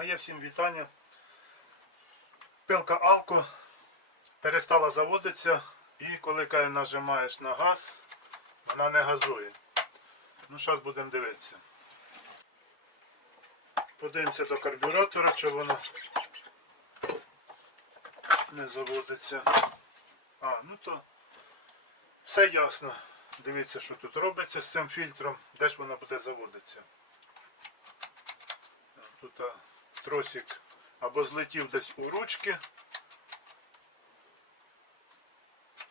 Моє всім вітання. Пилка Алко перестала заводитися і коли нажимаєш на газ, вона не газує. Ну, зараз будемо дивитися. Подивимося до карбюратора, чи воно не заводиться. А, ну то все ясно. Дивіться, що тут робиться з цим фільтром, де ж воно буде заводитися. Тут тросик або злетів десь у ручки,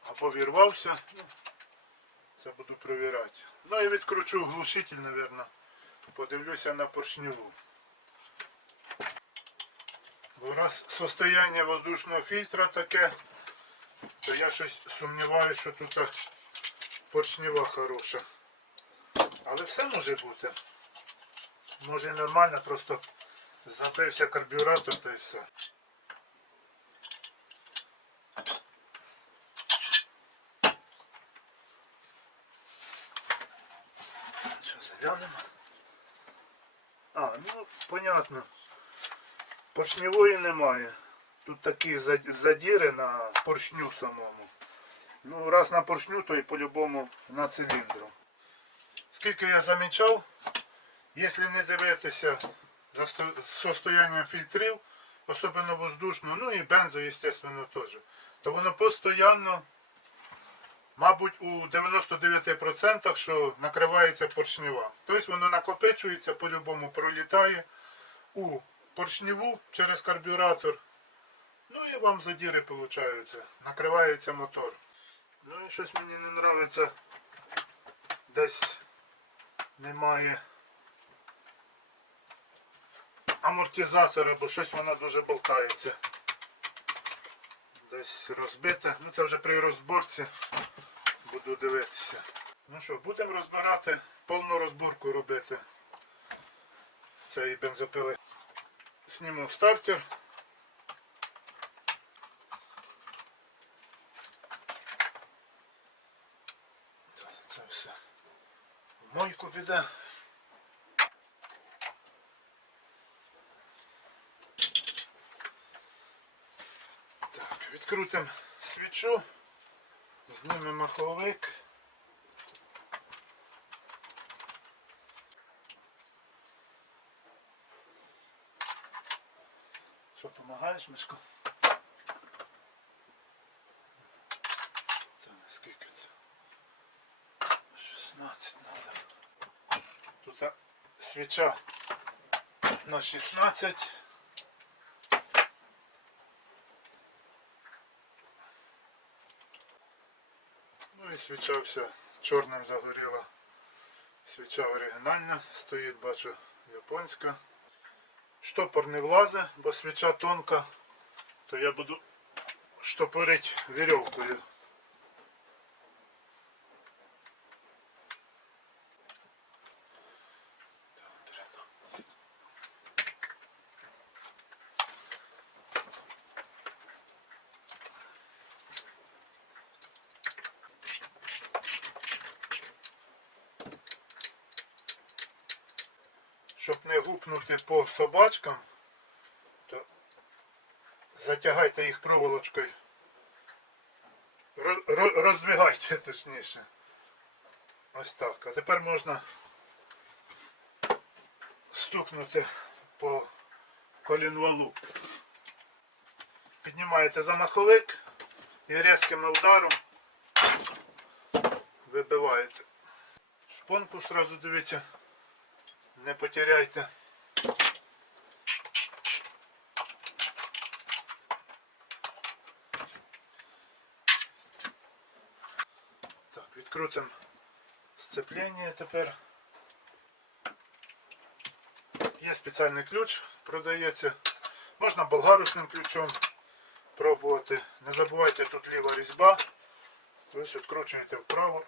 або вірвався. Це буду провіряти. Ну і відкручу глушитель, мабуть. Подивлюся на поршневу. Бо раз состояние воздушного фільтра таке, то я щось сумніваюся, що тут поршнева хороша. Але все може бути. Може нормально, просто забився карбюратор та і все. Що, заглянемо? А, ну, понятно. Поршневої немає. Тут такі задіри на поршню самому. Ну, раз на поршню, то і по-любому на циліндру. Скільки я замічав, якщо не дивитися за сто- состоянням фільтрів, особливо воздушно, ну і бензо, звісно, теж, то воно постійно, мабуть, у 99% що накривається поршнева. Тобто воно накопичується, по-любому пролітає у поршневу через карбюратор. Ну і вам задіри получаються. Накривається мотор. Ну і щось мені не подобається. Десь немає амортизатора, бо щось воно дуже болтається. Десь розбите. Ну це вже при розборці буду дивитися. Ну що, будемо розбирати, повну розборку робити цієї бензопили. Зніму стартер. Це все. В мойку піде. Так, відкрутимо свічу, знімемо маховик. Що, допомагаєш, Мишко? Це скільки це? 16 треба. Тут свіча на 16. Свіча вся чорним загоріла. Свіча оригінальна, стоїть, бачу, японська. Штопор не влазить, бо свіча тонка, то я буду штопорити вірьовкою. Щоб гупнути по собачкам, то затягайте їх проволочкою. Ро- ро- Роздвигайте точніше. Ось так. А тепер можна стукнути по колінвалу. Піднімаєте за маховик і різким ударом вибиваєте. Шпонку сразу дивіться, не потеряйте. Так, відкрутимо сцеплення тепер. Є спеціальний ключ, продається. Можна болгарочним ключом пробувати. Не забувайте, тут ліва різьба. Ось відкручуєте вправо.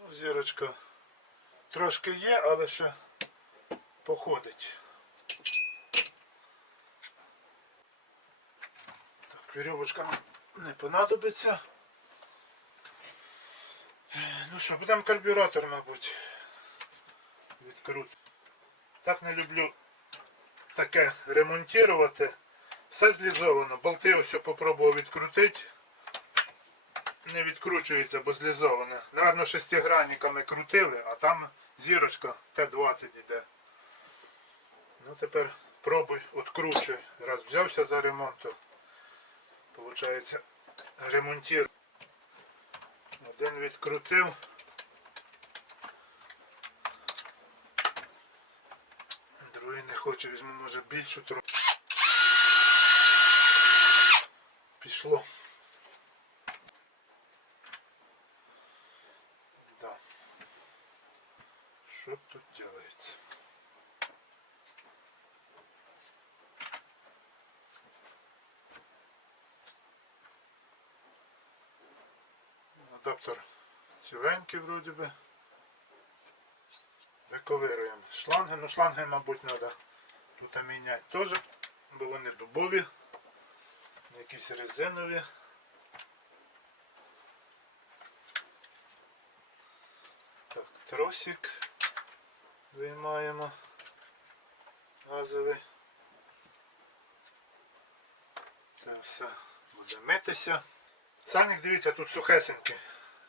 Ну, Зірочка трошки є, але ще походить. Так, вірьовочка не понадобиться. Ну що, будемо карбюратор, мабуть, відкрути. Так не люблю таке ремонтувати. Все злізовано. Болти ось попробував відкрутити. Не відкручується, бо злізоване. Наверно, шестигранниками крутили, а там зірочка Т-20 іде. Ну тепер пробуй, відкручуй. Раз взявся за ремонт, то виходить ремонтую. Один відкрутив. Другий не хоче, візьму, може більшу трохи. Пішло. Да. Що тут делается? Адаптер ціленький вроді би. Виковируємо шланги. Ну шланги, мабуть, треба тут міняти теж, бо вони дубові, якісь резинові. Так, тросик виймаємо газовий. Це все буде митися. Сальник, дивіться, тут сухесенький.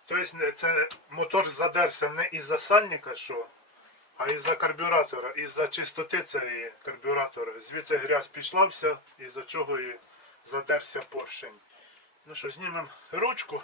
Тобто це мотор задерся не із-за сальника, що, а із-за карбюратора, із-за чистоти цієї карбюратора. Звідси грязь пішла вся, із-за чого і задерся поршень. Ну що, знімемо ручку.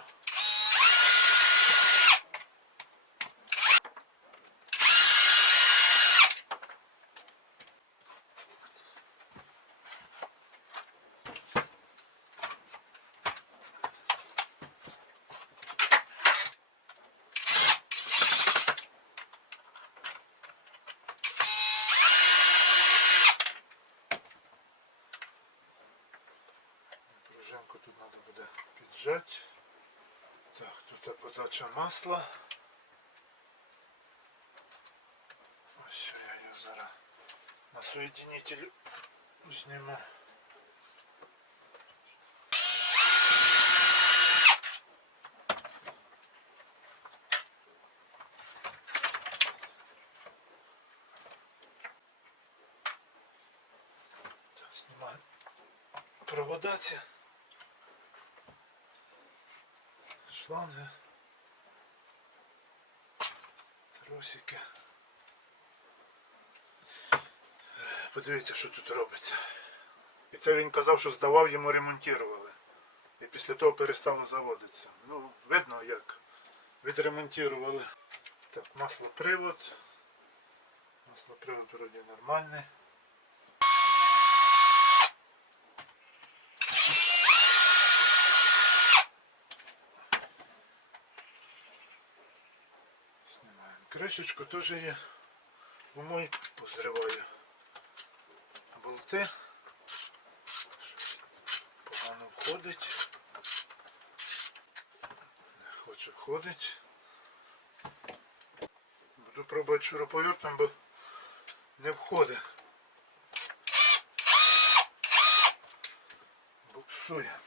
тут подача масла. Ось я її зараз на соєдинитель зніму. Так, знімаю провода ці. Шланги. Тросики. Подивіться, що тут робиться. І це він казав, що здавав, йому ремонтували. І після того перестало заводитися. Ну, видно як. Відремонтували. Так, маслопривод. Маслопривод вроді нормальний. Кришечку, теж є. У мой позриваю болти. Погано входить. Не хоче входить. Буду пробувати шуруповертом, бо не входить. Буксує.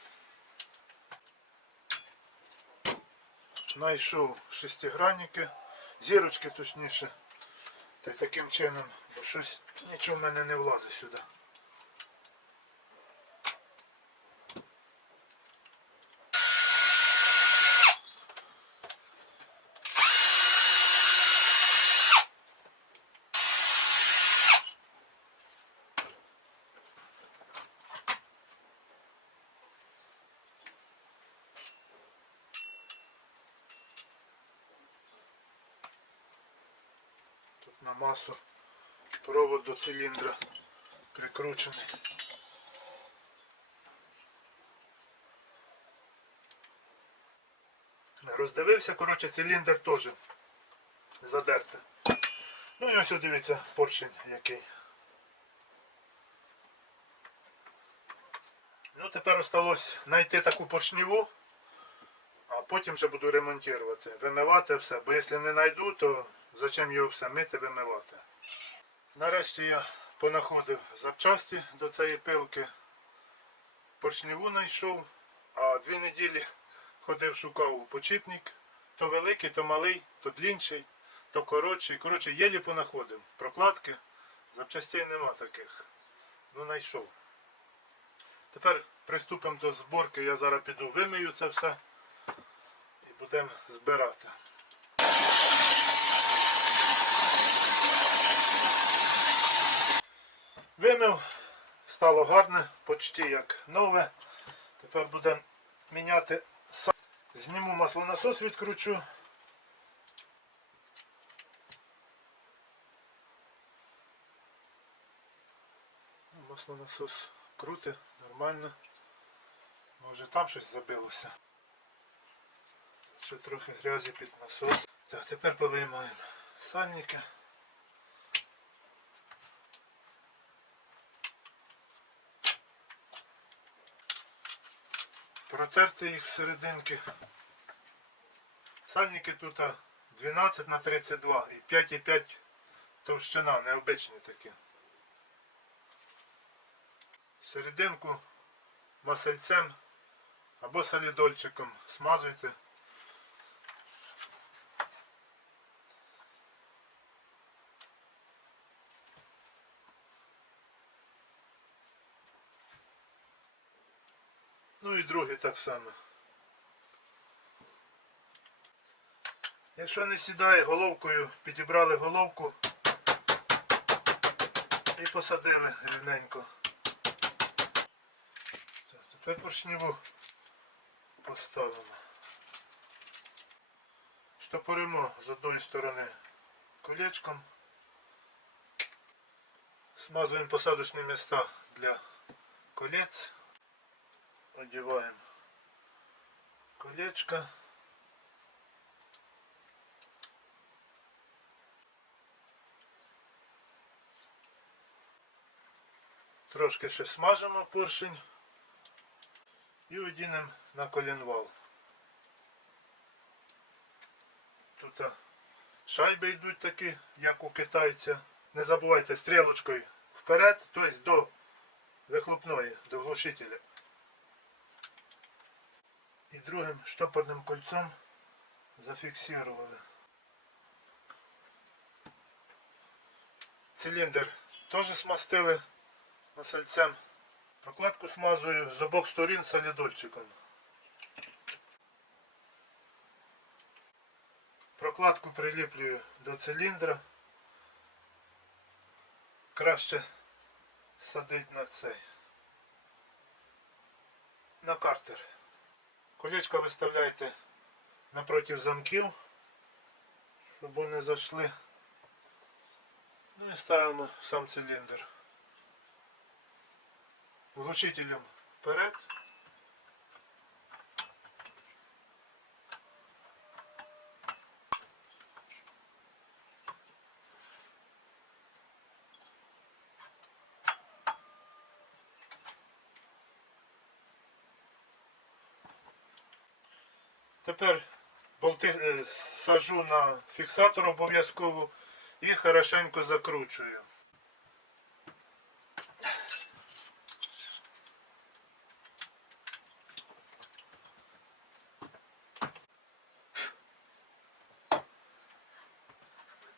Знайшов шестигранники, зірочки точніше. Та й таким чином, бо щось нічого в мене не влазить сюди. Масу провод до циліндра прикручений. Роздивився, коротше, циліндр теж задертий. Ну і ось дивіться поршень який. Ну тепер осталось знайти таку поршневу, а потім вже буду ремонтувати, вимивати все, бо якщо не знайду, то зачем його все мити, вимивати. Нарешті я понаходив запчасті до цієї пилки. Поршневу знайшов, а дві неділі ходив, шукав почіпник. То великий, то малий, то длінший, то коротший. Коротше, єлі понаходив. Прокладки, запчастей нема таких. Ну, знайшов. Тепер приступимо до зборки. Я зараз піду вимию це все і будемо збирати. Вимив, стало гарне, почти як нове. Тепер будемо міняти сам. Зніму маслонасос, відкручу. Ну, Маслонасос крути, нормально. Може там щось забилося. Ще трохи грязі під насос. Так, тепер повиймаємо сальники. Протерти їх всерединки. Сальники тут 12 на 32 і 5,5 товщина, необичні такі. Серединку масельцем або солідольчиком смазуйте. І другий так само. Якщо не сідає головкою, підібрали головку і посадили рівненько. Тепер поршневу поставимо. Штопоримо з одної сторони колечком. Смазуємо посадочні міста для колець. Одеваем колечко. Трошки ще смажимо поршень і одінемо на колінвал. Тут шайби йдуть такі, як у китайця. Не забувайте стрілочкою вперед, тобто до вихлопної, до глушителя. І другим штопорним кольцом зафіксували. Циліндр теж смастили масальцем. Прокладку смазую з обох сторін солідольчиком. Прокладку приліплюю до циліндра. Краще садить на цей. На картер. Колечко виставляйте напроти замків, щоб вони зайшли. Ну і ставимо сам циліндр. Глушителем вперед. Тепер болти е, сажу на фіксатор обов'язково і хорошенько закручую.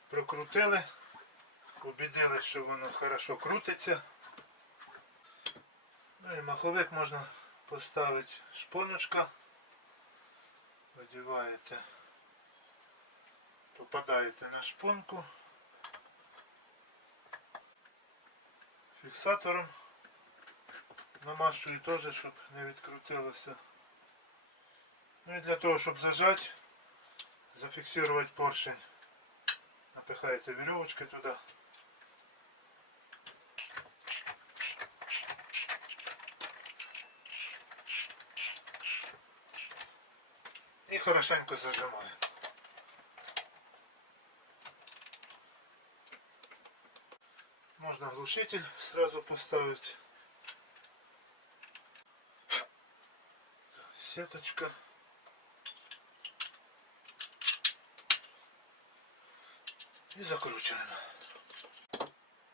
Прокрутили, убедились, що воно хорошо крутиться. Ну і маховик можна поставити шпоночка. Одіваєте, попадаєте на шпонку фіксатором. Намащую теж, щоб не відкрутилося. Ну і для того, щоб зажати, зафіксувати поршень, напихаєте вірьовочки туди. І хорошенько зажимаємо. Можна глушитель сразу поставить. Сеточка. І закручуємо.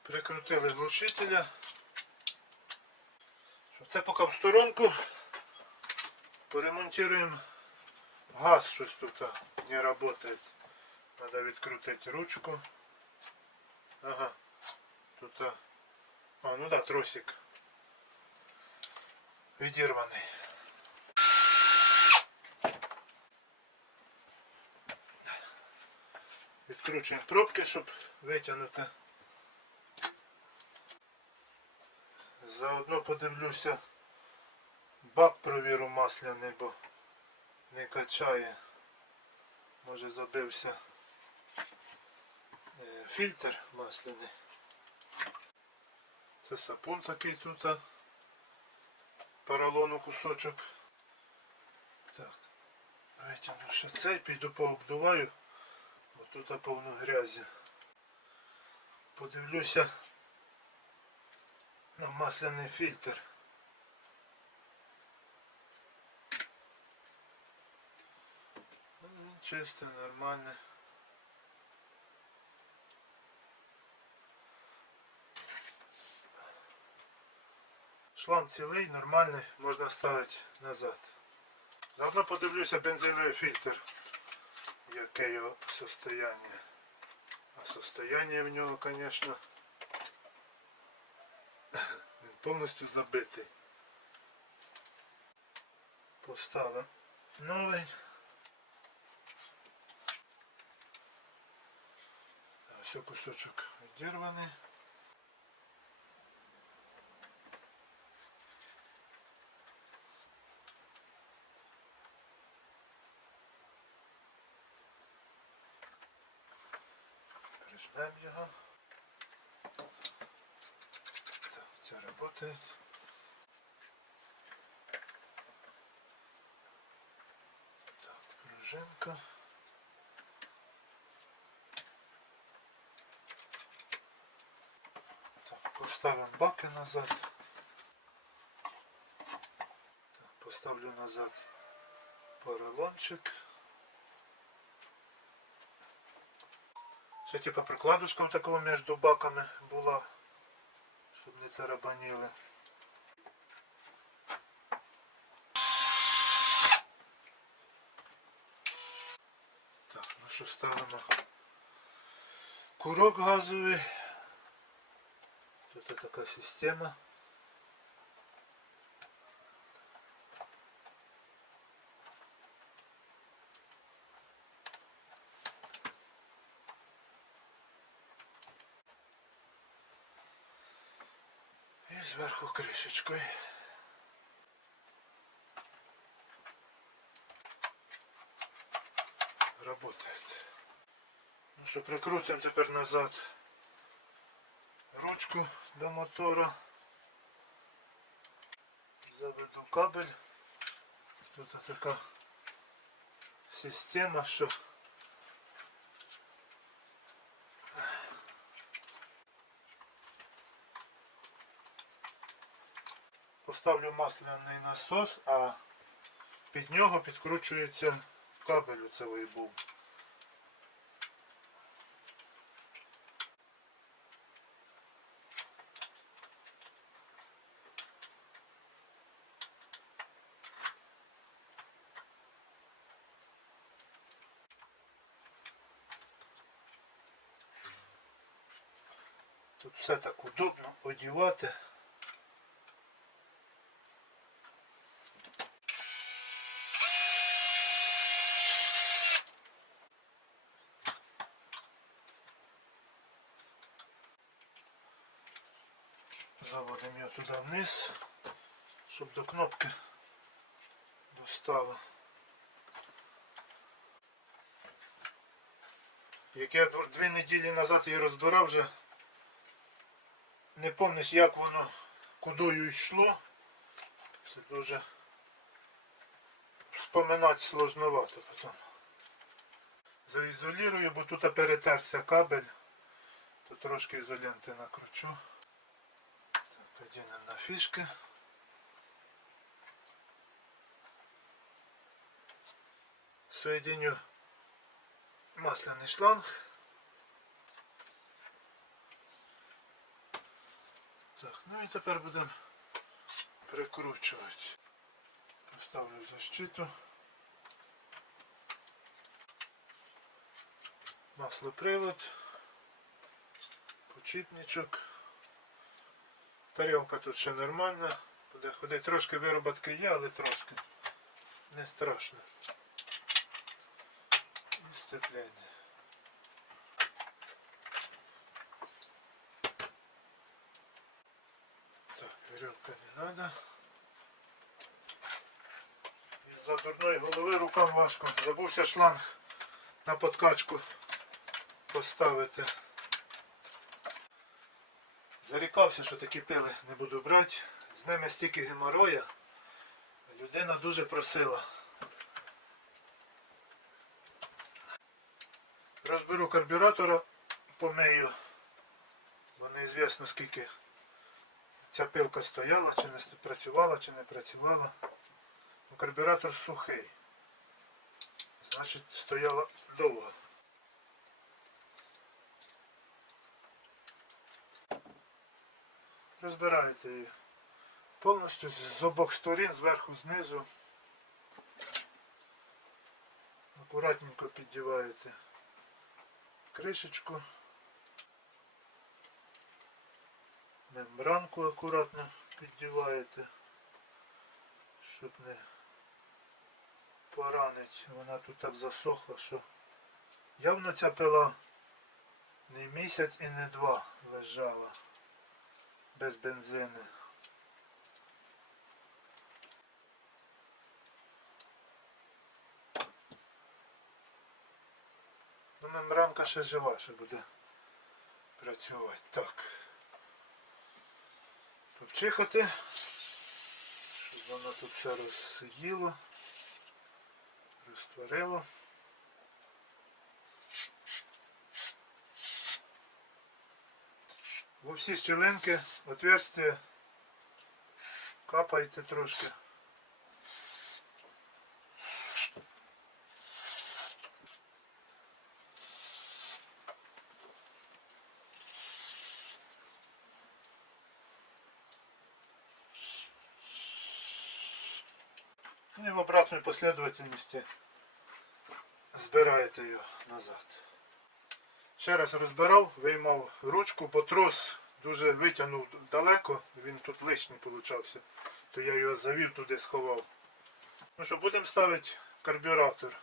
Прикрутили глушителя. Це поки в сторонку. Поремонтируем газ, щось тут не работает. Надо відкрутити ручку. Ага. Тут. А, ну да, тросик. Відірваний. Відкручуємо пробки, щоб витягнути. Заодно подивлюся, бак провіру масляний, бо не качає. Може забився е, фільтр масляний. Це сапун такий тут. Поролону кусочок. Так. Витягну ще цей, піду пообдуваю. Тут повно грязі. Подивлюся на масляний фільтр. Він чистий, нормальний. Шланг цілий, нормальний, можна ставити назад. Заодно подивлюся бензиновий фільтр, яке його состояние. А состояние в нього, звісно, він повністю забитий. Поставив новий. Ось кусочок відірваний. Прижмем його. Так, це працює. Так, пружинка. Так, поставимо баки назад. Поставлю назад поролончик. Ще типа прикладушка такого між баками була, щоб не тарабаніли. Так, ну що ставимо курок газовий. Тут така система. І зверху кришечкою. Работает. Ну що, прикрутимо тепер назад ручку до мотора. Заведу кабель. Тут така система, що поставлю масляний насос, а під нього підкручується кабель оцевий був. Все так удобно одівати. Заводимо його туди вниз, щоб до кнопки достало. Як я дві неділі назад її розбирав вже, не пам'ятаєш як воно кудою йшло. Це дуже вспоминати сложновато потім. Заізолірую, бо тут перетерся кабель, то трошки ізоленти накручу. Так, одінемо на фішки. Соединю масляний шланг. Так, ну і тепер будемо прикручувати. Ставлю защиту. Маслопривод. Почіпничок. Тарілка тут ще нормальна. Буде ходити. Трошки вироботки є, але трошки. Не страшно. І сцеплення. Так, веревка не надо. Із-за дурної голови рукам важко. Забувся шланг на подкачку поставити. Зарікався, що такі пили не буду брати. З ними стільки геморроя. Людина дуже просила. Розберу карбюратора, помию, бо неізвісно скільки ця пилка стояла, чи не працювала, чи не працювала. Ну, карбюратор сухий. Значить стояла довго. Розбираєте її повністю з обох сторін, зверху, знизу. Акуратненько піддіваєте кришечку. Мембранку акуратно піддіваєте, щоб не поранить. Вона тут так засохла, що явно ця пила не місяць і не два лежала без бензину. Ну, мембранка ще жива, ще буде працювати. Так. Попчихати, щоб воно тут все розсиділо, розтворило. Во всі щілинки, отверстия капайте трошки. Ну, І в последовательности збираєте його назад. Ще раз розбирав, виймав ручку, бо трос дуже витягнув далеко, він тут лишній получався, то я його завів туди сховав. Ну що, будемо ставити карбюратор.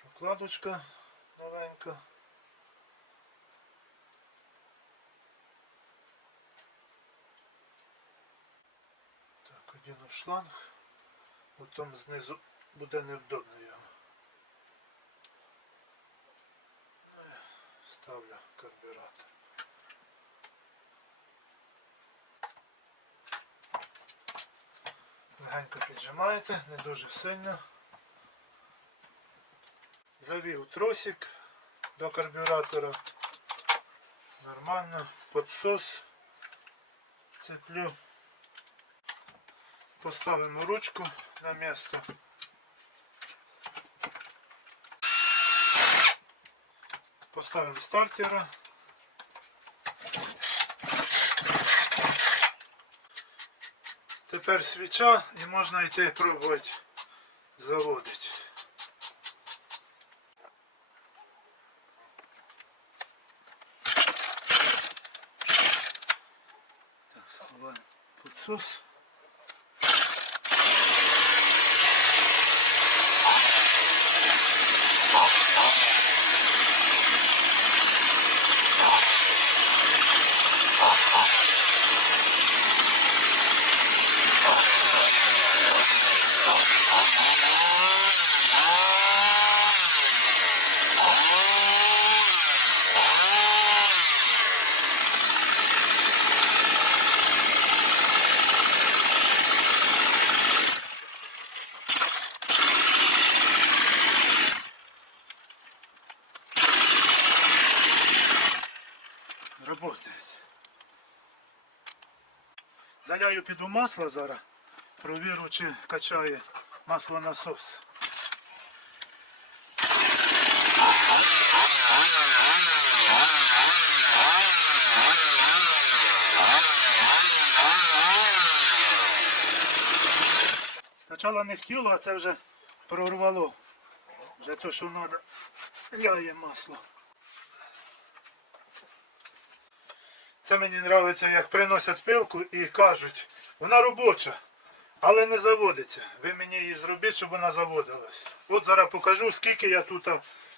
Прокладочка новенька. Так, одіну шланг, потім знизу буде невдобно його. Ставлю карбюратор. Легенько піджимаєте, не дуже сильно. Завів тросик до карбюратора. Нормально. Подсос цеплю. Поставимо ручку на місце. Поставим стартера. Тепер свіча і можна йти пробувати заводити. Так, сховаємо підсос. Работает. Заляю піду масло зараз. Провірю, чи качає маслонасос. спочатку не хотіло, а це вже прорвало. Вже то, що треба. Ляє масло. Це мені подобається, як приносять пилку і кажуть, вона робоча, але не заводиться. Ви мені її зробіть, щоб вона заводилась. От зараз покажу, скільки я тут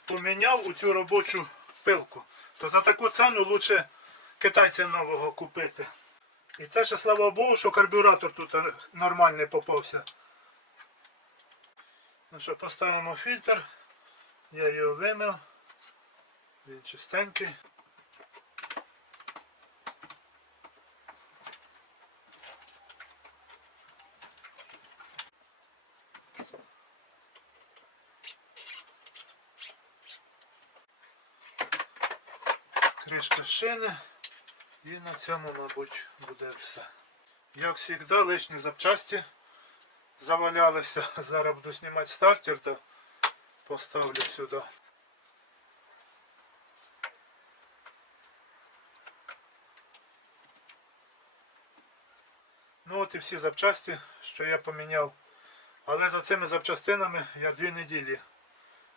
поміняв у цю робочу пилку. То за таку ціну краще китайця нового купити. І це ще слава Богу, що карбюратор тут нормальний попався. Ну що, поставимо фільтр. Я його вимив. Він чистенький. Кришка шини. І на цьому, мабуть, буде все. Як завжди, лишні запчасті завалялися. Зараз буду знімати стартер, то поставлю сюди. Ну от і всі запчасті, що я поміняв. Але за цими запчастинами я дві неділі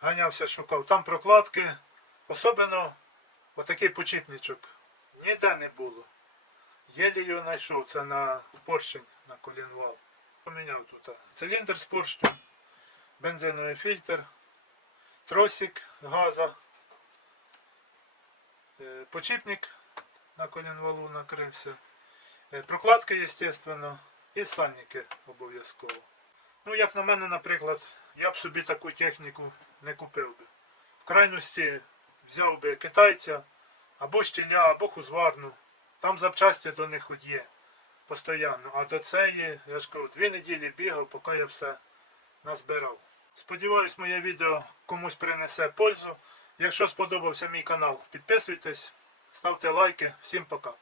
ганявся, шукав. Там прокладки, особливо отакий почіпничок. Ніде не було. Єлі його знайшов, це на поршень, на колінвал. Поміняв тут. Циліндр з поршню, бензиновий фільтр, тросик газа, е, почіпник на колінвалу накрився. Е, Прокладки, звісно, і санники обов'язково. Ну, як на мене, наприклад, я б собі таку техніку не купив би. В крайності взяв би китайця або щеня, або хузварну. Там запчасті до них хоч є постійно. А до цієї, я ж кажу, дві неділі бігав, поки я все назбирав. Сподіваюсь, моє відео комусь принесе пользу. Якщо сподобався мій канал, підписуйтесь, ставте лайки. Всім пока.